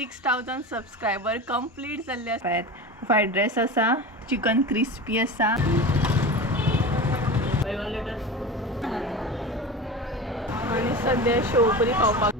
6000 subscriber complete जाल्ले आसात. Fried rice आसा, चिकन क्रिस्पी आसा आणि सध्या शेवपुरी खावपाक.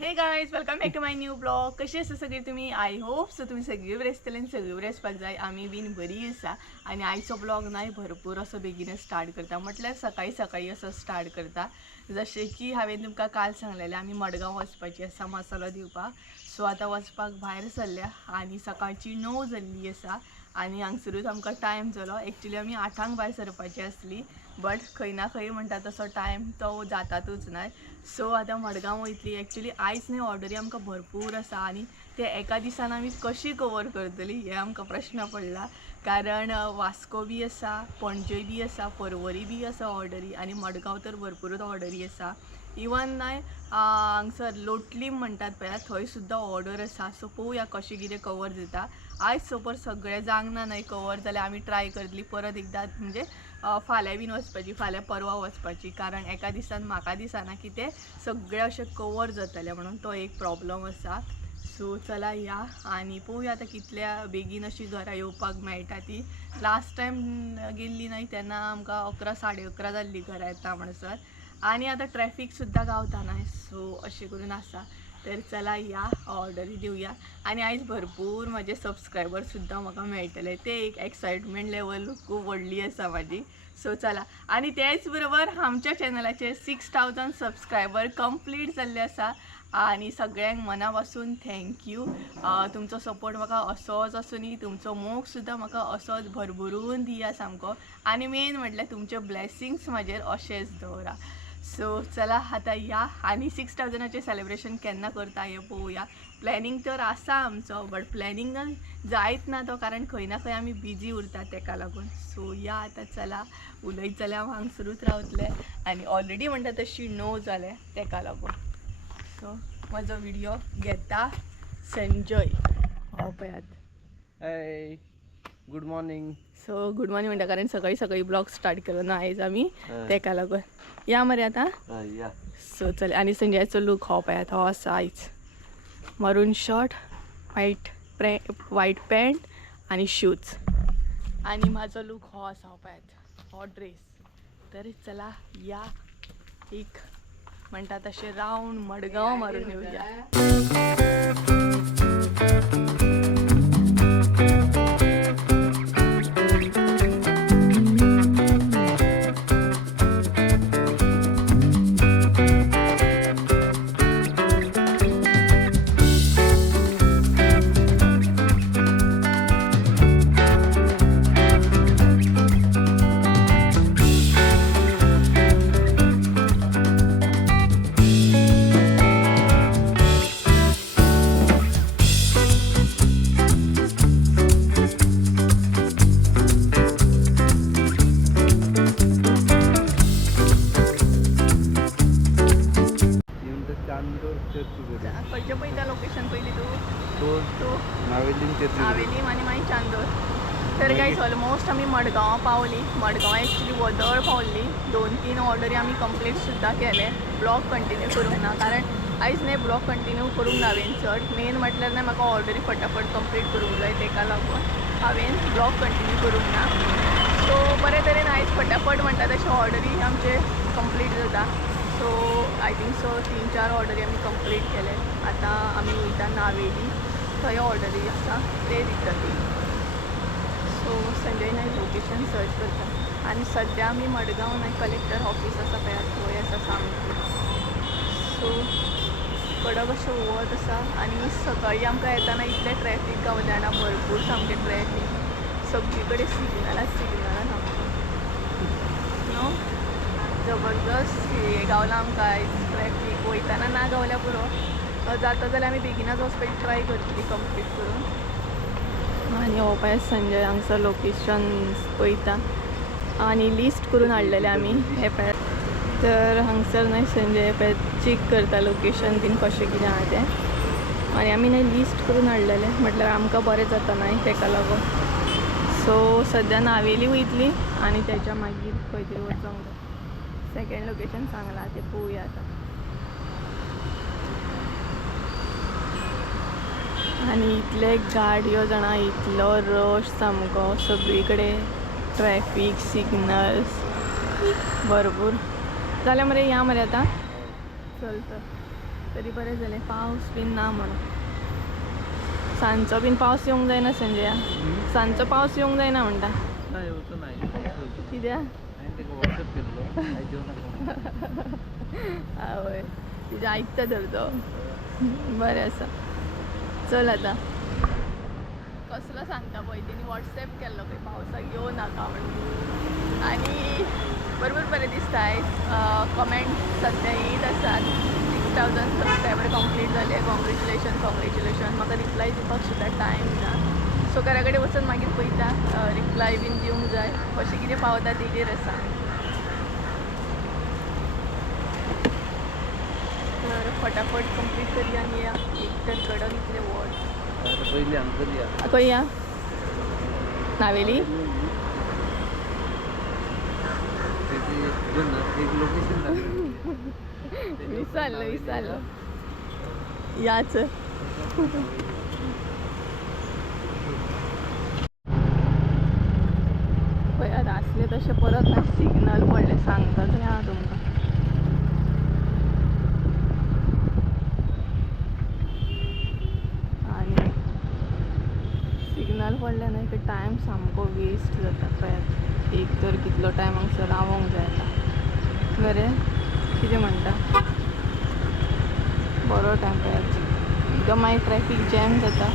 Hey guys, welcome back to my new blog. कशी आसा सगळी तुम्ही? आय होप सो तुम्ही सगळी बरी आसतली आनी सगळी बरी आसपाक जाय. आमी बीन बरी आसा. आणि आयचो ब्लॉग नाही भरपूर असो बेगीन स्टार्ट करता, म्हटल्यार सकाळी सकाळी असो स्टार्ट करता. जशें की हांवें तुमकां काल सांगलेलें आमी मडगांव वचपाची आसा मसालो दिवपाक. सो आतां वचपाक भायर सरल्या आणि सकाळची 9 जाल्ली आसा आणि हांगसरूच आमकां टायम जालो. एक्चुली आमी 8 भायर सरपाची आसली, बट खंय ना खंय म्हणटा तसो टायम तो जातातूच ना. सो आतां मडगांव वयतली. एक्चुली आयज न्ही ऑर्डरी आमकां भरपूर आसा आणि ते एका दिसान आमी कशी कवर करतली हे आमकां प्रश्न पडला. कारण वास्को बी आसा, पणजे बी आसा, पर्वरी बी आसा ऑर्डरी, आणि मडगांव तर भरपूरच ऑर्डरी आसा. इवन नाय हांगसर लोटलीम म्हणटात पळय थंय सुद्दां ऑर्डर आसा. सो पळोवया कशें कितें कवर जाता. आयज सपोज सगळें जावंक ना कवर जाल्यार आमी ट्राय करतली परत एकदा, म्हणजे फाल्यां बीन वचपाची, फाल्यां परवा वचपाची. कारण एका दिसान म्हाका दिसना की तें सगळें अशें कवर जातलें म्हणून तो एक प्रॉब्लम आसा. सो चला या आणि पळोवया आतां कितल्या बेगीन अशी घरा येवपाक मेळटा ती. लास्ट टायम गेल्ली न्हय तेन्ना आमकां 11 साडे 11 जाल्ली घरा येता म्हणसर, आणि आतां ट्रॅफिक सुद्दां गावता न्हय. सो अशें करून आसा. तर चला या ऑर्डरी दिवया. आणि आयज भरपूर म्हजे सबस्क्रायबर सुद्दां म्हाका मेळटले, ते एक एक्सायटमेंट लेवल खूब व्हडली आसा म्हाजी. सो चला. आणि त्याच बरोबर आमच्या चॅनलाचे 6000 सबस्क्रायबर कंप्लीट जाल्ले आसा. आणि सगळ्यांक मना पासून थँक्यू. तुमचो सपोर्ट म्हाका असोच आसूं न्ही, तुमचो मोग सुद्दां म्हाका असोच भरभरून दिया सामको. आणि मेन म्हटल्यार तुमचे ब्लेसिंग्स म्हाजेर अशेच दवरा. सो चला आतां या आणि 6000चे सेलिब्रेशन केन्ना करता हें पळोवया. प्लॅनिंग तर आसा आमचो, बट प्लॅनिंग जायत ना तो, कारण खंय ना खंय आमी बिजी उरता तेका लागून. सो या आतां चला. उलयत जाल्यार हांव हांगसरूच रावतलें आणि ऑलरेडी म्हणटा तशी 9 जालें तेका लागून. सो म्हजो व्हिडिओ घेता संजय हो पळयात. Hi, good morning. So good morning म्हणटा कारण सकाळी सकाळी ब्लॉग स्टार्ट केलो ना आयज आमी तेका लागून. या मरे आतां. सो चल. आणि संजयाचो लूक हो पळयात, हो आसा आयज. मरून शर्ट, व्हाईट पॅन्ट आणि शूज. आणि म्हाजो लूक हो आसा, हो पळयात, हो ड्रेस. तर चला या एक म्हणटा तशें रावंड मडगांव मारून येवया. खंयचे पळयता लोकेशन पयली तूं? नावेलीम आनी मागीर चांदोर. तर गायज ऑलमोस्ट आमी मडगांवा पावली. मडगांवा एक्चुली वदळ पावल्ली. 2-3 ऑर्डरी आमी कंप्लीट सुद्दां केले. ब्लॉग कंटिन्यू करूंक ना, कारण आयज न्हय ब्लॉग कंटिन्यू करूंक ना हांवें चड. मेन म्हटल्यार न्हय म्हाका ऑर्डरी फटाफट कंप्लीट करूंक जाय तेका लागून हांवें ब्लॉग कंटिन्यू करूंक ना. सो बरे तरेन आयज फटाफट म्हणटा तशें ऑर्डरी आमचे कंप्लीट जाता. सो आय थिंक सो 3-4 ऑर्डरी आमी कंप्लीट केले. आतां आमी वयता नावेली, थंय ऑर्डरी आसा ते दिता ती. सो संजय नायक लोकेशन सर्च करता. आणि सद्या आमी मडगांव नायक कलेक्टर ऑफिस आसा पळय थंय आसा सामकी. सो कडक अशें वत आसा. आणि सकाळी आमकां येताना इतलें ट्रॅफीक गावलें जाणा, भरपूर सामकें ट्रॅफीक. सगळी कडेन सिग्नलां सामकी नो जबरदस्त हे गावलां आमकां आयज ट्रॅफीक. वयताना ना गावल्या पुरो. जाता जाल्यार आमी बेगिनाच वचपाची ट्राय करतली कंप्लीट करून. आणि हो पळय संजय हांगसर लोकेशन पळयता आणि लिस्ट करून हाडलेलें आमी हे पळय. तर हांगसर न्हय संजय पळय चेक करता लोकेशन बीन कशें कितें आहा तें. आणि आमी न्हय लिस्ट करून हाडलेलें, म्हटल्यार आमकां बरें जाता न्हय तेका लागून. सो सद्या नावेली वयतली आणि त्याच्या मागीर खंय तरी वचूंक जाय. सेकंड लोकेशन चांगला ते पोहूया आता. आणि इथले गाडयो जाणा इतलो रश सामको सगळीकडे ट्रॅफिक सिग्नल्स भरपूर जाल्या मरे या मरे आता चलतं तरी बरें जालें पावस बीन ना म्हणून. सांजचो बीन पावस येवंक जायना संजया सांजचो पावस येवंक जायना म्हणटा. कित्याक आवय तुजें आयकता तर तो बरें आसा. चल आता कसलो सांगता पळय तेणी वॉट्सॅप केल्लो पळय पावसाक येवं नाका म्हणून. आनी बरोबर बरें दिसता आयज कमेंट सद्या येयत आसात. 6000 सबस्क्रायबर कंप्लीट जाले. कॉंग्रेच्युलेशन. म्हाका रिप्लाय दिवपाक सुद्दां टायम ना सो घरा कडेन वचून मागीर पळयता रिप्लाय बीन दिवंक जाय कशें कितें पावता तेजेर आसा. तर फटाफट कंप्लीट करुया आनी या एक तर कडक इतले वॉट खंय या नावेली विसरलो याच पळयात आसले तशें परत ना सिग्नल पडले सांगता थंय आहा तुमकां. आनी सिग्नल पडले ना एक टायम सामको वेस्ट जाता पळयात. एक तर कितलो टायम हांगसर रावोंक जाय आतां बरें कितें म्हणटा बरो टायम पळयात एकदम मागीर ट्रॅफिक जॅम जाता.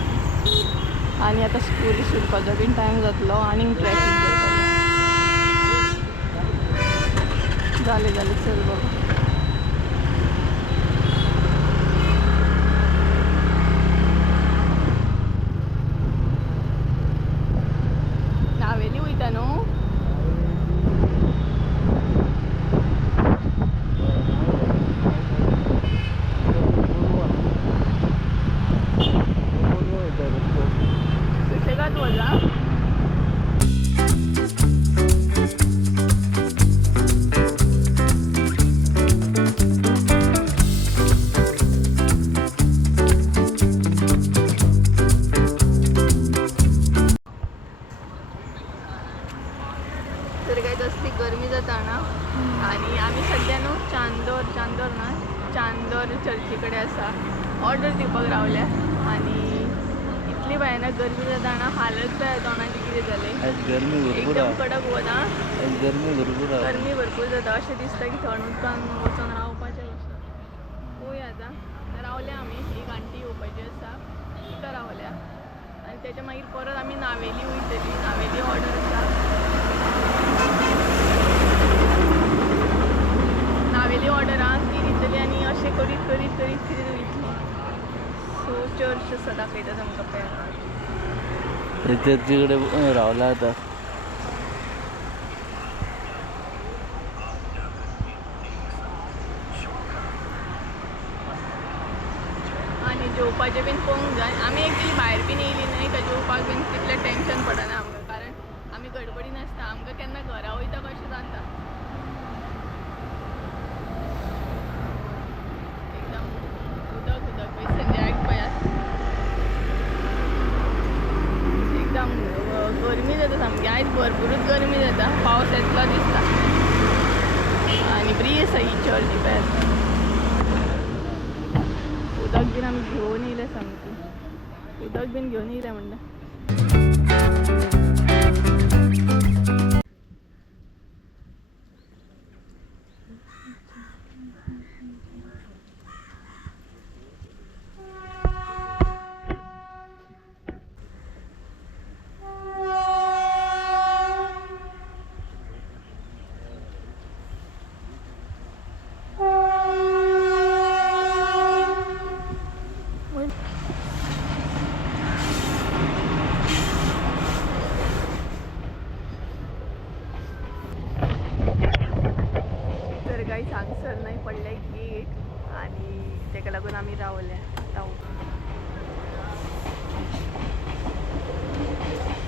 आनी आतां स्कूल सुटपाचो बीन टायम जातलो आनीक ट्रॅफिक जातलें जालें चल बाबा. नावेली वयता न्हू सुशेगाद वजा. तर काय कसली गरमी जाता ना. आणि आम्ही सध्या न्हू चांदोर ना चांदोर चर्ची कडेन आसा. ऑर्डर दिवपाक रावल्या आनी इतली भयानक गरमी जाता ना हालत पळय तोंडाची कितें जालें. एकदम कडक वत आं गरमी भरपूर जाता. अशें दिसता की थंड उदकान वचून रावपाचें कशें. पळोवया आतां रावल्या आमी एक आंटी येवपाची आसा तिका रावल्या आनी तेच्या मागीर परत आमी नावेली वयतली. नावेली ऑर्डर आसा. नावेली ऑर्डर आहा ती दितली आनी अशें करीत करीत करीत कितें वयतली. सो चर्च आसा दाखयता तुमकां पळय चर्ची कडेन रावला आतां. आनी जेवपाचें बीन पळोवंक जाय. आमी एक्चुली भायर बीन येयली न्हय का जेवपाक बीन तितलें टेंशन पडना आमकां कारण आमी गडबडीन आसता. आमकां केन्ना घरा वयता कशें जाता. एकदम उदक बी संजयाक पळयात एकदम गरमी जाता सामकी. आयज भरपूरच गरमी जाता. पावस येतलो दिसता. आनी बरी आसा ही चर्च पळयात. उदक बीन आमी घेवन येयले सामकी. उदक बीन घेवन येयले म्हणटा. काही सांगसर नाही पडले गेट आणि तेका लागून आम्ही रावले.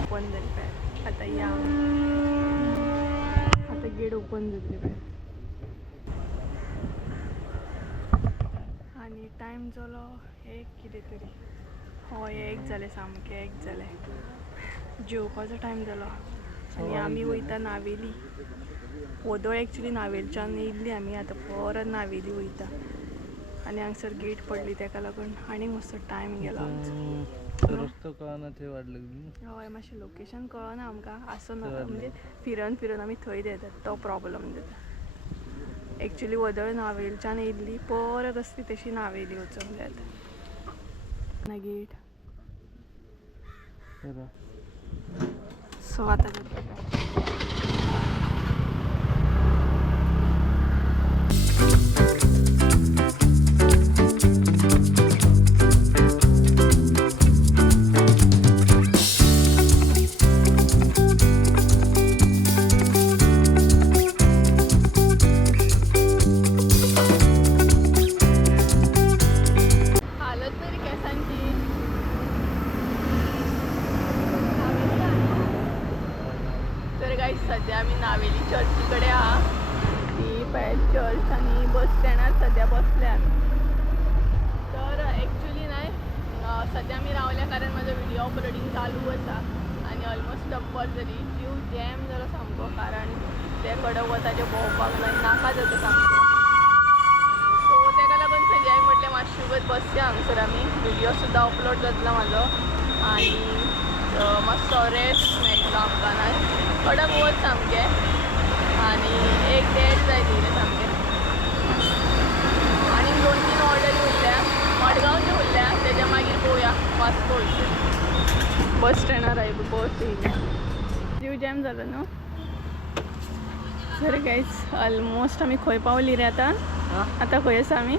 ओपन जाली पळय आता या आता गेट ओपन जातली पळय. टायम जालो एक कितें तरी हय एक जालें सामकें एक जालें जेवपाचो टायम जालो आनी आमी वयता नावेली वोदळ एक्चुली नावेलच्यान येयल्ली आमी आतां परत नावेली वयता आनी हांगसर गेट पडली तेका लागून आनीक मातसो टायम गेलो आमचो रस्तो कळना थंय वाटलं हय मातशें लोकेशन कळना आमकां आसना म्हणजे फिरन फिरन आमी थंय देतात तो प्रॉब्लम जाता एक्चुली वोदळ नावेलच्यान येयल्ली परत आसली तशी नावेली वचूंक जाय आतां गेट सो आतां जाता सध्या आम्ही नावेली चर्चीकडे आहा ती पॅट चर्च आणि बस स्टँडार सध्या बसल्या तर एक्चुली नाही सध्या आम्ही रावल्या कारण माझं व्हिडिओ अपलोडिंग चालू आसा आणि ऑलमोस्ट टप्पर जाली जीव जॅम जालो सामको कारण ते कडक वताचे भोंवपाक नाका जाता सामको सो तेका लागून सगळ्यांक म्हटलें मातशें उगत बसया हांगसर आमी व्हिडिओ सुद्दां अपलोड जातलो म्हाजो आनी मातसो रेस्ट मेळटलो आमकां ना कडक वत सामकें आनी एक डेट जाय दिले सामकें आनी 2-3 ऑर्डरी उरल्या मडगांवच्यो उरल्या तेच्या मागीर पळोवया वास्को वयतली बस स्टँडार आयिल्ली बस येयली जीव जॅम जालो न्हू सर गायज ऑलमोस्ट आमी खंय पावली रे आतां खंय आसा आमी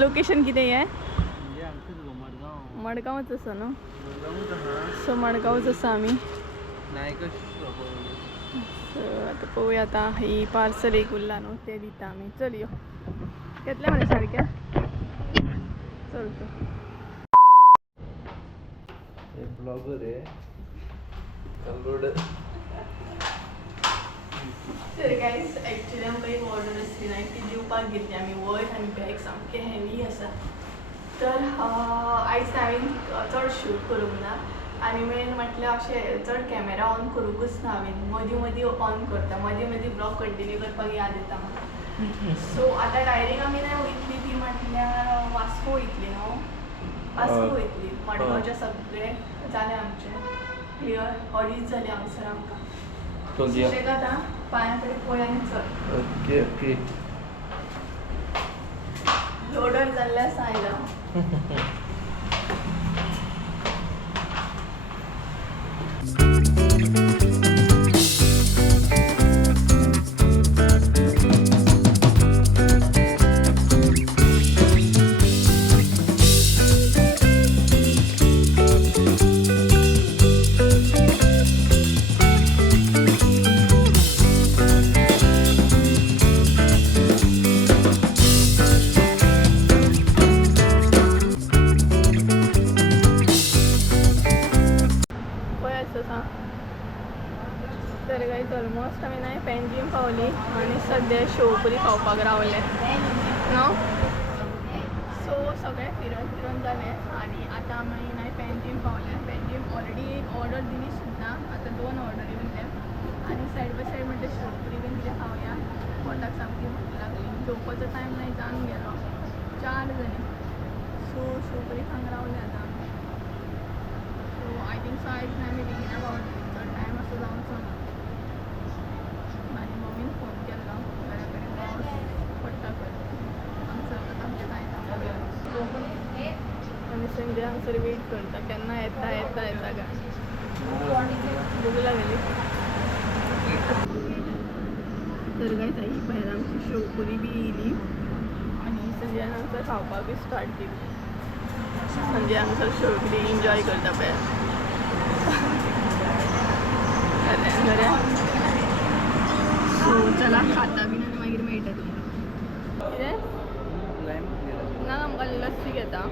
लोकेशन कितें हें मडगांवच आसा न्हू सो मडगांवच आसा आमी सो आतां पळोवया आतां ही पार्सल एक उरला न्हू तें दिता आमी चल यो घेतलें मरे सारकें चल ब्लॉगर आहे तर गायज एक्चुली आमकां एक ऑर्डर आसली ना ती दिवपाक घेतली आमी वयर आनी बॅग सामकें हेवी आसा तर आयज हांवें चड शूट करूंक ना आनी मेन म्हटल्यार अशें चड कॅमेरा ऑन करूंकूच ना हांवें मदीं मदीं ऑन करता मदीं मदीं ब्लॉग कंटिन्यू करपाक याद येता म्हाका सो आतां डायरेक्ट आमी नाही वयतली ती म्हटल्यार वास्को वयतली न्हू वास्को वयतली मडगांवचें सगळें जालें आमचें क्लियर ऑडीच जाली हांगसर आमकां सुशेगाद आतां पांयां कडेन पळय आनी चल ओके ओके लोडर जाल्लें आसा आयला तर गाईज ऑलमोस्ट आमी नाही पेंजीम पावली आनी सद्या शेवपुरी खावपाक रावले नो सो सगळें फिरून फिरून जालें आनी आतां आमी नाही पेंजीम पावल्या पेंजीम ऑलरेडी एक ऑर्डर दिली सुद्दां आतां 2 ऑर्डरी उरल्या आनी सायड बाय सायड म्हणटा शेवपुरी बीन कितें खावया पोटाक सामकी भूक लागली जेवपाचो टायम नाही जावन गेलो 4 जालीं सो शेवपुरी खावंक रावले आतां सो आय थिंक सो आयज आमी बेगिना पावतली चड टायम असो जावचो ना आनी मम्मीन फोन केल्लो घरा कडेन पावस पडटा खंय हांगसर आतां आमचें कांय आनी संजय हांगसर वेट करता केन्ना येता येता येता काय भूक लागली तर काय ताई भायर आमची शेवपुरी बी येयली आनी संजयान हांगसर खावपाक बी स्टार्ट केली संजय हांगसर शेवपुरी एन्जॉय करता पळय सो चला खाता बीन आनी मागीर मेळटा तुमकां कितें ना आमकां लस्सी घेता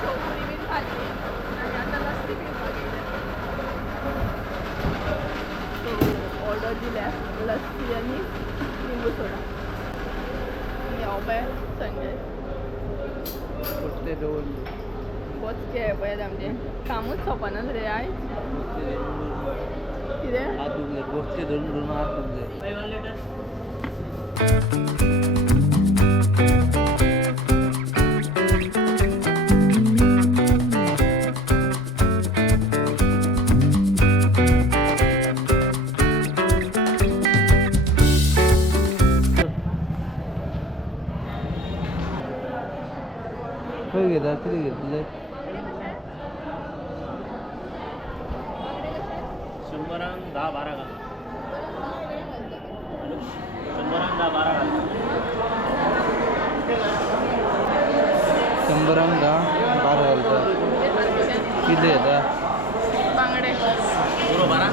शेवपुरी बीन खाल्ली आनी आतां लस्सी पिवपाक येयल्या सो ऑर्डर दिल्या लस्सी आणि लिंबू सोडा. बाय संजय पोचके आहे पळय आमचे कामूच सोपनाच रे आय कितें हात दुखले गोष्टी धरून धरून हात दुखले. काय घेता किती घेतले 100-10-12 घाल. 100-10-12 घाल. 100-10-12 घालता किती येता बांगडे पुरो 12.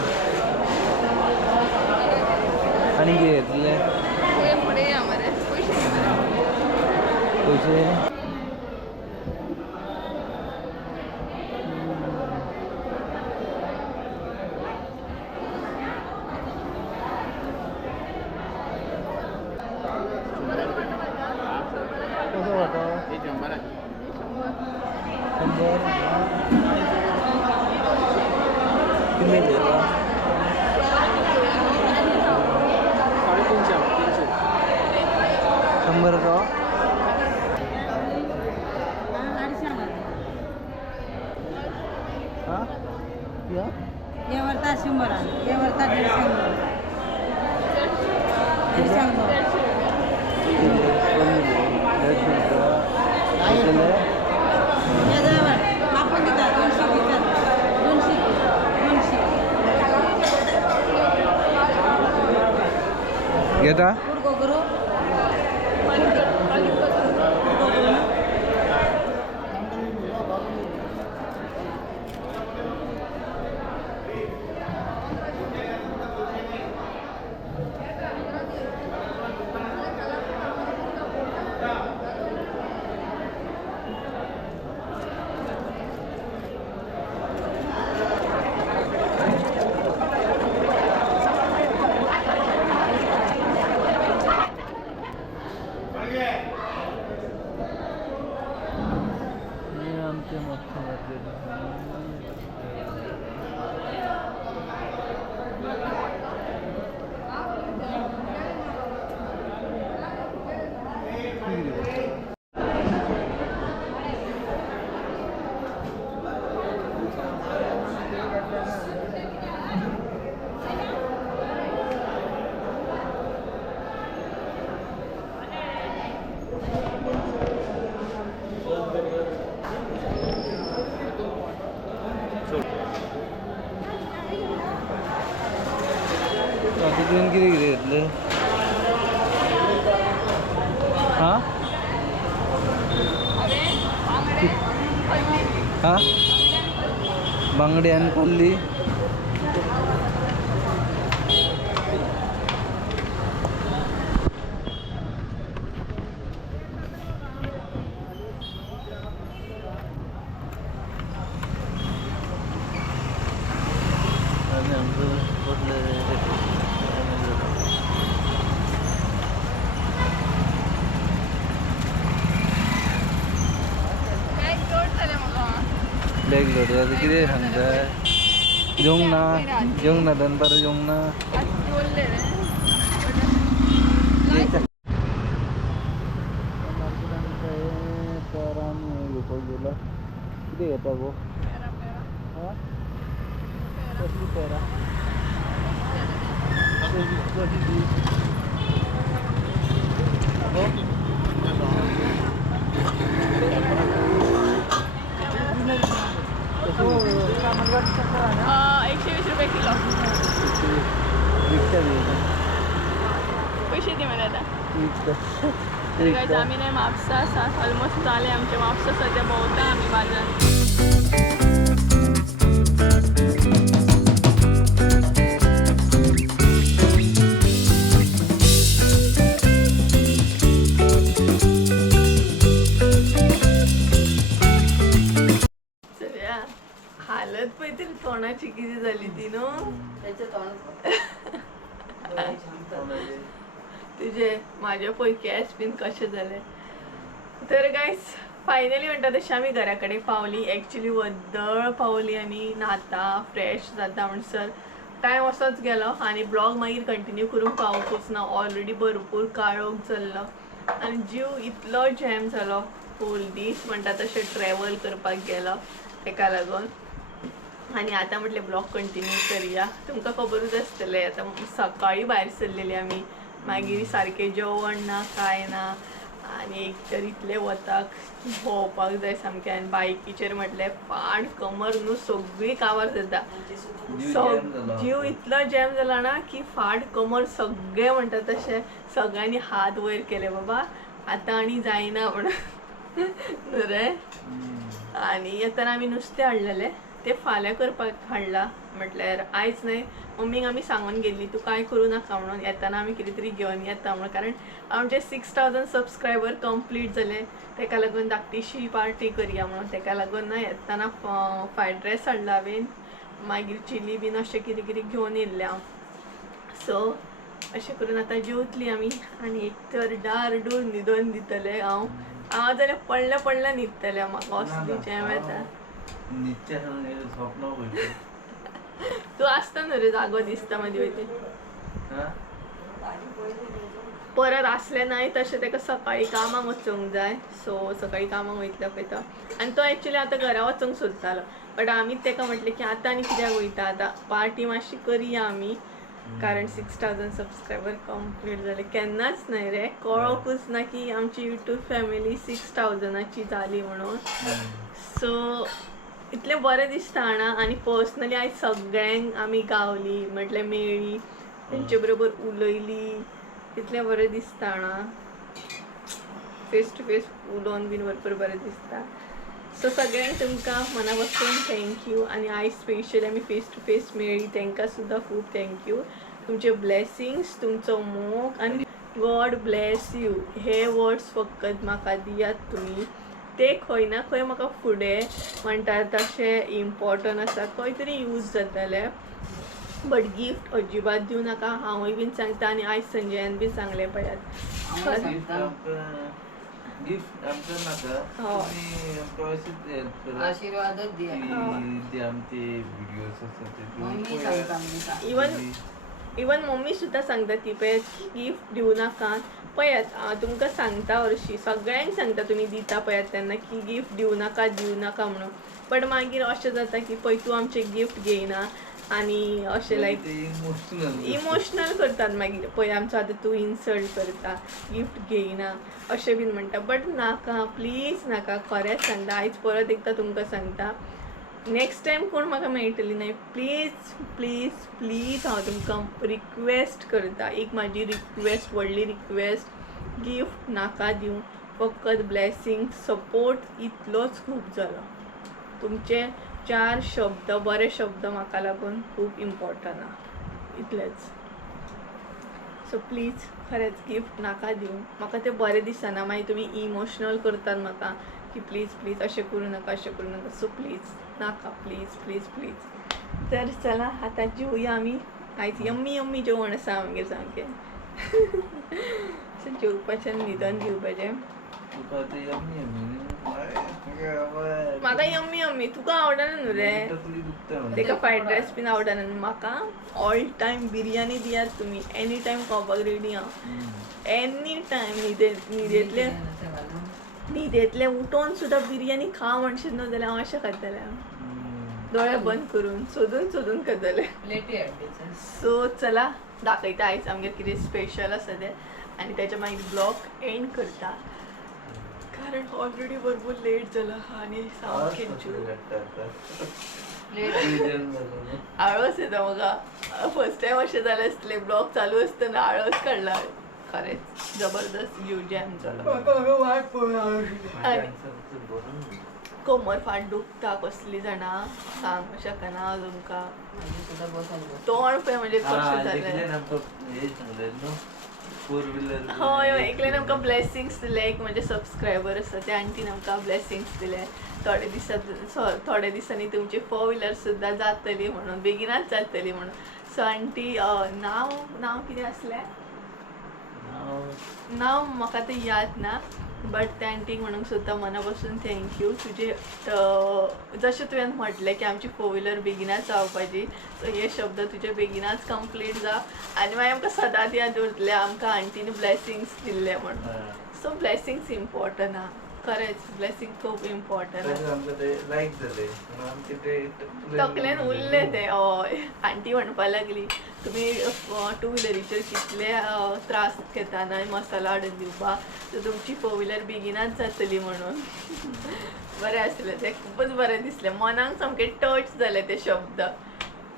आणि किती घेतले हे पुढे या मरे पैसे कसं वाटतं हे 100 आहे. 100 किती घेता 350. 100 का हां या ये वरता 100 ये वरता 150 ये जवळ आपण देतात 200 देतात 200 घेता पुरको करू आमच्या मागच्या तिथून किती घेतले हां हां बांगडी आणि कोल्ली आणि आमचं ब्लॅक लोड आता किती सांगता जेवंक ना दनपार जेवंक ना तर आम्ही घेवपाक गेलो किती घेता गो हां कसली पेरा कशी ती ₹120 किलो पैसे दे मला आता गाइस आम्ही नाही म्हापसा ऑलमोस्ट आले आमच्या म्हापसा सध्या भोवता आम्ही बाजार हालत पण तरी तोंडाची किती झाली ती नो त्याचं तोंड तुझे माझ्या पैकी ॲस्पिन कसे झाले. तर गाईस फायनली म्हणटा तशी आम्ही घराकडे पावली. ॲक्च्युली वद्दळ पावली आमी. न्हाता फ्रेश जाता म्हणसर टायम असोच गेलो आणि ब्लॉग मागीर कंटिन्यू करून पावूंकूच ना. ऑलरेडी भरपूर काळोख जाल्लो आनी जीव इतलो जॅम जालो. फूल दीस म्हणटा तशें ट्रॅवल करपाक गेलो तेका लागून. आणि आता म्हटलें ब्लॉग कंटिन्यू करुया. तुमकां खबरूच आसतलें आतां सकाळीं भायर सरलेली आमी. मागीर सारकें जेवण ना काय ना आनी एक तर इतलें वताक भोंवपाक जाय सामकें. आनी बायकीचेर म्हटलें फाड कमर न्हू सगळी काबार जाता. जीव इतलो जॅम जाला ना की फाड कमर सगळें म्हणटा तशें सगळ्यांनी हात वयर केले बाबा आतां आनी जायना म्हणून न्हू रे. आनी येताना आमी नुस्तें हाडलेलें ते फाल्यां करपाक हाडला. म्हटल्यार आयज न्हय मम्मीक आमी सांगून गेल्ली तूं कांय करूं नाका म्हणून. येताना आमी कितें तरी घेवन येता म्हणून. कारण आमचे 6000 सबस्क्रायबर कंप्लीट जाले तेका लागून धाकटीशी पार्टी करया म्हणून. तेका लागून ना येताना फ्रायड रायस हाडला हांवें. मागीर चिली बीन अशें कितें कितें घेवन येयल्लें हांव. सो अशें करून आतां जेवतलीं आमी. आनी एक तर डारडूर न्हिदोन दितलें हांव जाल्यार पडलें न्हिदतलें. म्हाका असली जॅम येता. तू आसता न्हू रे जागो दिसता मदीं वयता. परत असलें नाय तशें तेका सकाळीं कामाक वचूंक जाय. सो सकाळीं कामाक वयतलो पळयता. आनी तो एक्चुली आतां घरा वचूंक सोदतालो बट आमीच तेका म्हटलें की आतां आनी कित्याक वयता आतां पार्टी मातशी करया आमी. कारण 6000 सबस्क्रायबर कंप्लीट जाले. केन्नाच न्हय रे कळोकूच ना की आमची यूट्यूब फॅमिली 6000ची जाली म्हणून. सो इतलें बरें दिसता हांगा. आनी पर्सनली आयज सगळ्यांक आमी गावली म्हटल्यार मेळ्ळी तेंचे बरोबर उलयली. इतलें बरें दिसता हांगा. फेस टू फेस उलोवन बीन भरपूर बरें दिसता. सो सगळ्यांक तुमकां मना पासून थँक्यू. आनी आयज स्पेशली आमी फेस टू फेस मेळ्ळी तांकां सुद्दां खूब थँक्यू. तुमचे ब्लेसिंग्स तुमचो मोग आनी गॉड ब्लेस यू हे वर्ड्स फकत म्हाका दियात तुमी. ते खंय ना खंय म्हाका फुडें म्हणटा तशें इम्पॉर्टंट आसा खंय तरी यूज जातले. बट गिफ्ट अजिबात दिवं नाका. हांवूय बीन सांगता आनी आयज संजयान बीन सांगलें पळयात. गिफ्ट आमकां नाका. तुमी आमकां अशीच हेल्प करा. आशीर्वादच दिया. आमचे व्हिडिओज आसा ते इवन मम्मी सुद्दां सांगता ती पळय गिफ्ट दिवं नाका. पळयात तुमकां सांगता हरशीं सगळ्यांक सांगता तुमी दिता पळयात तेन्ना की गिफ्ट दिवं नाका म्हणून. बट मागीर अशें जाता की पळय तूं आमचें गिफ्ट घेयना आनी अशें लायक इमोशनल करतात मागीर. पळय आमचो आतां तूं इन्सल्ट करता गिफ्ट घेयना अशें बीन म्हणटा. बट नाका प्लीज नाका. खरेंच सांगता आयज परत एकदां तुमकां सांगता नेक्स्ट टायम कोण म्हाका मेळटली न्हय प्लीज प्लीज प्लीज हांव तुमकां रिक्वेस्ट करता. एक म्हाजी रिक्वेस्ट व्हडली रिक्वेस्ट गिफ्ट नाका दिवं. फकत ब्लेसिंग सपोर्ट इतलोच खूब जालो. तुमचे 4 शब्द बरे शब्द म्हाका लागून खूब इम्पॉर्टंट आहा इतलेंच. सो प्लीज खरेंच गिफ्ट नाका दिवं. म्हाका तें बरें दिसना. मागीर तुमी इमोशनल करतात म्हाका की प्लीज प्लीज अशें करूं नाका अशें करूं नाका. सो प्लीज नाका प्लीज प्लीज प्लीज. तर चला आतां जेवया आमी. आयज यम्मी यम्मी जेवण आसा आमगेर सामकें. सो जेवपाचें न्हिदन दिवपाचें. म्हाका यम्मी यम्मी. तुका आवडना न्हू रे. तेका फ्रायड रायस बीन आवडना. म्हाका ऑल टायम बिरयानी दियात तुमी. एनी टायम खावपाक रेडी हांव. एनी टायम न्हिदेंतले उठोन सुद्दां बिरयानी खा म्हणशीत न्हू जाल्यार हांव अशें खातलें. दोळे बंद करून सोदून खातलें. सो चला दाखयता आयज आमगेर कितें स्पेशल आसा तें आनी तेच्या मागीर ब्लॉग एंड करता. कारण ऑलरेडी भरपूर लेट जाला आनी सामकें आळस येता म्हाका. फर्स्ट टायम अशें जालें आसलें ब्लॉग चालू आसतना आळस काडला. खरेंच जबरदस्त जीव जॅम जालो. कमर फाट दुखता कसली जाणां सांग शकना तुमकां. तोंड पळय म्हणजे कशें जालें. हय हय एकल्यान आमकां ब्लेसिंग्स दिले. एक म्हणजे सबस्क्रायबर आसा ते आंटीन आमकां ब्लेसिंग्स दिले. थोडे दिसांनी तुमची 4 व्हिलर सुद्दां जातली म्हणून बेगिनाच जातली म्हणून. सो आंटी नाव कितें असलें नाव नाव म्हाका ते याद ना बट त्या आंटीक म्हणूंक सोदता मनापासून थँक्यू तुझे जशें तुवें म्हटलें की आमची 4 व्हिलर बेगिनाच जावपाची सो हे शब्द तुजे बेगिनाच कंप्लीट जा आनी मागीर आमकां सदांच याद उरतले आमकां आंटीनी ब्लेसिंग्स दिल्ले म्हणून सो ब्लेसिंग्स इम्पॉर्टंट हा खरेंच ब्लेसिंग खूब इम्पॉर्टंट तशें आमकां ते लायक जाले म्हणून आमचे ते तकलेन उरले ते हय आंटी म्हणपा लागली तुमी 2 व्हिलरीचेर कितले त्रास घेता ना मसाला हाडून दिवपाक सो तुमची 4 व्हिलर बेगिनाच जातली म्हणून बरें आसलें तें खूबच बरें दिसलें मनाक सामकें टच जाले ते शब्द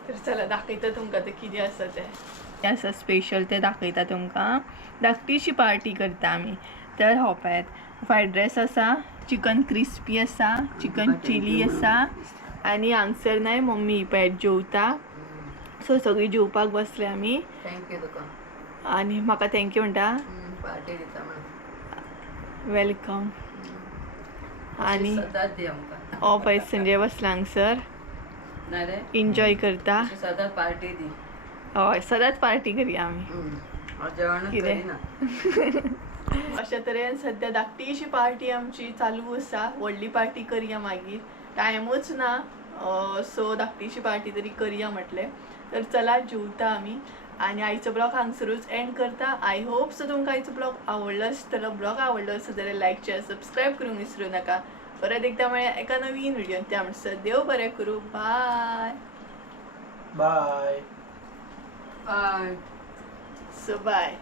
तर चला दाखयता तुमकां ते कितें आसा तें आसा स्पेशल ते दाखयता तुमकां धाकटीशी पार्टी करता आमी तर हो पळयात फ्रायड रायस आसा चिकन क्रिस्पी आसा चिकन चिली आसा आनी हांगसर नाय मम्मी पळयात जेवता सो सगळीं जेवपाक बसले आमी थँक्यू तुका आनी म्हाका थँक्यू म्हणटा पार्टी दिता म्हणून वेलकम आनी सदांच दी आमकां हो पळय संजय बसला हांगसर ना रे एन्जॉय करता सदांच पार्टी दी हय सदांच पार्टी करया आमी हांव जेवणूच कितें? करिना अशा तरेन सद्या धाकटीशी पार्टी आमची चालू आसा व्हडली पार्टी करया मागीर टायमूच ना सो धाकटीशी पार्टी तरी करया म्हटलें तर चला जेवता आमी आनी आयचो ब्लॉग हांगसरूच एंड करता आय होप सो तुमकां आयचो ब्लॉग आवडलो आसतलो ब्लॉग आवडलो आसत जाल्यार लायक शेअर सबस्क्रायब करूंक विसरूं नाका परत एकदा मेळया एका नवीन व्हिडिओन त्या म्हणसर देव बरें करूं bye bye bye so bye